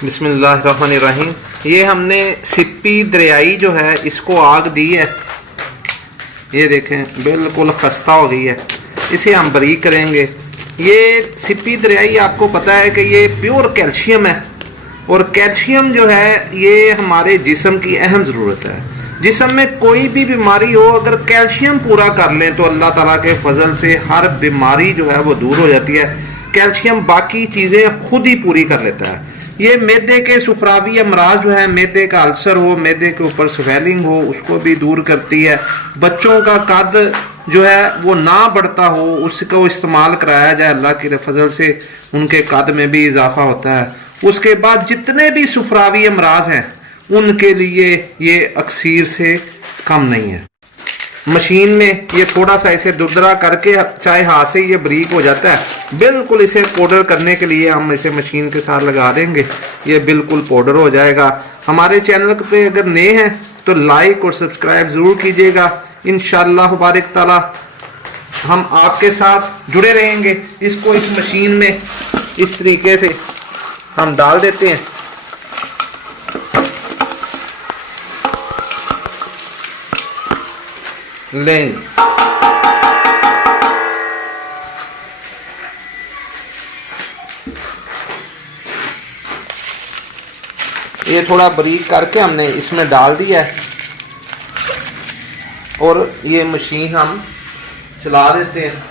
बिस्मिल्लाहिर्रहमानिर्रहीम। ये हमने सिप्पी दरियाई जो है इसको आग दी है, ये देखें बिल्कुल खस्ता हो गई है। इसे हम बारीक करेंगे। ये सिप्पी दरियाई आपको पता है कि ये प्योर कैल्शियम है, और कैल्शियम जो है ये हमारे जिस्म की अहम ज़रूरत है। जिस्म में कोई भी बीमारी हो, अगर कैल्शियम पूरा कर लें तो अल्लाह ताला के फजल से हर बीमारी जो है वो दूर हो जाती है। कैल्शियम बाकी चीज़ें खुद ही पूरी कर लेता है। ये मैदे के सुफरावी अमराज जो है, मैदे का अल्सर हो, मैदे के ऊपर स्वेलिंग हो, उसको भी दूर करती है। बच्चों का कद जो है वो ना बढ़ता हो, उसको इस्तेमाल कराया जाए, अल्लाह के फजल से उनके कद में भी इजाफा होता है। उसके बाद जितने भी सुफरावी अमराज हैं उनके लिए ये अक्सीर से कम नहीं है। मशीन में ये थोड़ा सा इसे दुरदरा करके, चाहे हाथ से ये बारीक हो जाता है, बिल्कुल इसे पाउडर करने के लिए हम इसे मशीन के साथ लगा देंगे, ये बिल्कुल पाउडर हो जाएगा। हमारे चैनल पे अगर नए हैं तो लाइक और सब्सक्राइब ज़रूर कीजिएगा। इंशाअल्लाह बारिक ताला हम आपके साथ जुड़े रहेंगे। इसको इस मशीन में इस तरीके से हम डाल देते हैं। लेंगे ये थोड़ा बारीक करके हमने इसमें डाल दिया है, और ये मशीन हम चला देते हैं।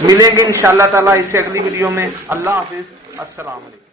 मिलेंगे इंशाअल्लाह ताला इससे अगली वीडियो में। अल्लाह हाफिज़, अस्सलाम वालेकुम।